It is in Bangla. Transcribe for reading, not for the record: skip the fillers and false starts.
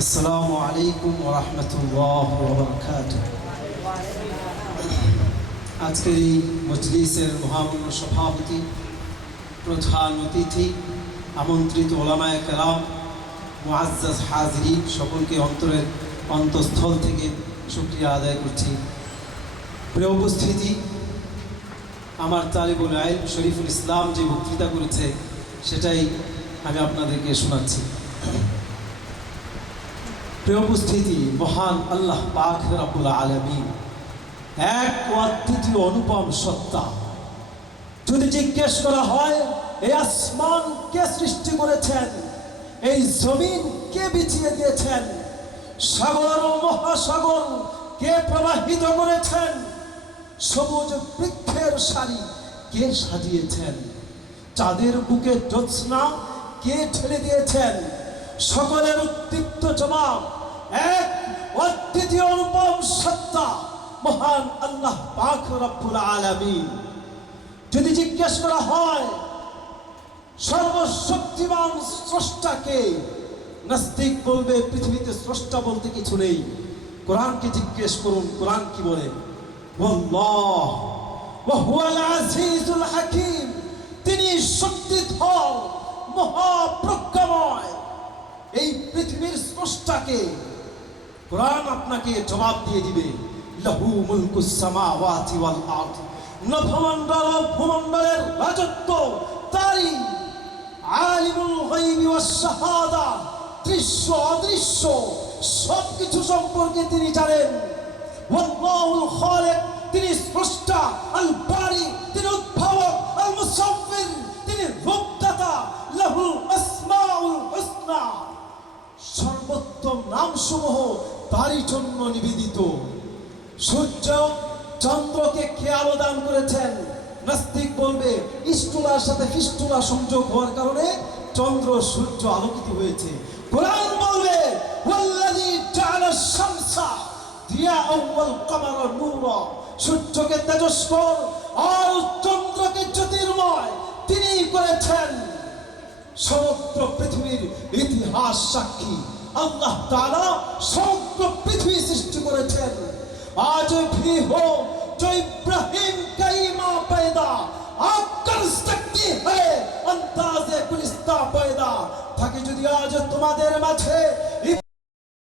আসসালামু আলাইকুম ওয়া রাহমাতুল্লাহি ওয়া বারাকাতুহু। আজকের এই মজলিসের মহামান্য সভাপতি, প্রধান অতিথি, আমন্ত্রিত ওলামায়ে কেরাম, মুআজ্জাজ হাজিরিন, সকলকে অন্তরের অন্তঃস্থল থেকে শুকরিয়া আদায় করছি। প্রিয় উপস্থিতি, আমার তালিবুল ইলম শরীফুল ইসলাম যে বক্তৃতা করেছে সেটাই আমি আপনাদেরকে শোনাচ্ছি। প্রিয় উপস্থিতি, মহান আল্লাহ পাক রব্বুল আলামিন এক অদ্বিতীয় অনুপম সত্তা। যদি জিজ্ঞেস করা হয় এই আসমান কে সৃষ্টি করেছেন, এই জমিন কে বিছিয়ে দিয়েছেন, সাগর ও মহাসাগর কে প্রবাহিত করেছেন, সবুজ বৃক্ষের সারি কে সাজিয়েছেন, চাঁদের বুকে জ্যোৎস্না কে ঠেলে দিয়েছেন, সকলের উদ্দীপ্ত জবাব এক অদ্বিতীয় অনুপম সত্তা মহান আল্লাহ পাক রব্বুল আলামিন। যদি জিজ্ঞেস করা হয় সর্বশক্তিমান স্রষ্টাকে, নাস্তিক বলবে পৃথিবীতে স্রষ্টা বলতে কিছু নেই। কোরআনকে জিজ্ঞেস করুন, কোরআন কি বলে? আল্লাহ ওয়া হুয়াল আজিজুল হাকীম, তিনি শক্তিধর মহাপ্রজ্ঞাময়। এই পৃথিবীর স্রষ্টাকে কোরআন আপনাকে জবাব দিয়ে দিবে, লাহু মুলকুস সামাওয়াতি ওয়াল আরদ, নভমণ্ডল ও ভূমণ্ডলের রাজত্ব তারই। আলিমুল গায়বি ওয়াস শাহাদা, দৃশ্য অদৃশ্য সবকিছু সম্পর্কে তিনি জানেন। ওয়াল্লাহুল খালিক, তিনি স্রষ্টা। আল বারি, তিনি উদ্ভাবক। আল মুসাব্বির, তিনি রূপদাতা। লাহুল আসমাউল হুসনা, সর্বোত্তম নামসমূহ তারই জন্য নিবেদিত। সূর্য চন্দ্রকে কে আলো দান করেছেন? নাস্তিক বলবে ইস্টুলার সাথে ফিস্টুলা সংযোগ হওয়ার কারণে চন্দ্র সূর্য আলোকিত হয়েছে। কোরআন বলবে ওয়াল্লাযী জাআলা শামসা দিয়াআন ওয়াল কমারা নূরা, সূর্যকে তেজস্কর আর চন্দ্রকে জ্যোতির্ময় তিনিই করেছেন। সমগ্র পৃথিবীর ইতিহাস সাক্ষী, আল্লাহ তাআলা সমগ্র পৃথিবী সৃষ্টি করেছেন। আজ ভি হো जो इब्राहिम का ईमान पैदा आप कर सकती है अंदाज़े गुलिस्तां पैदा থাকে যদি আজ তোমাদের মাঝে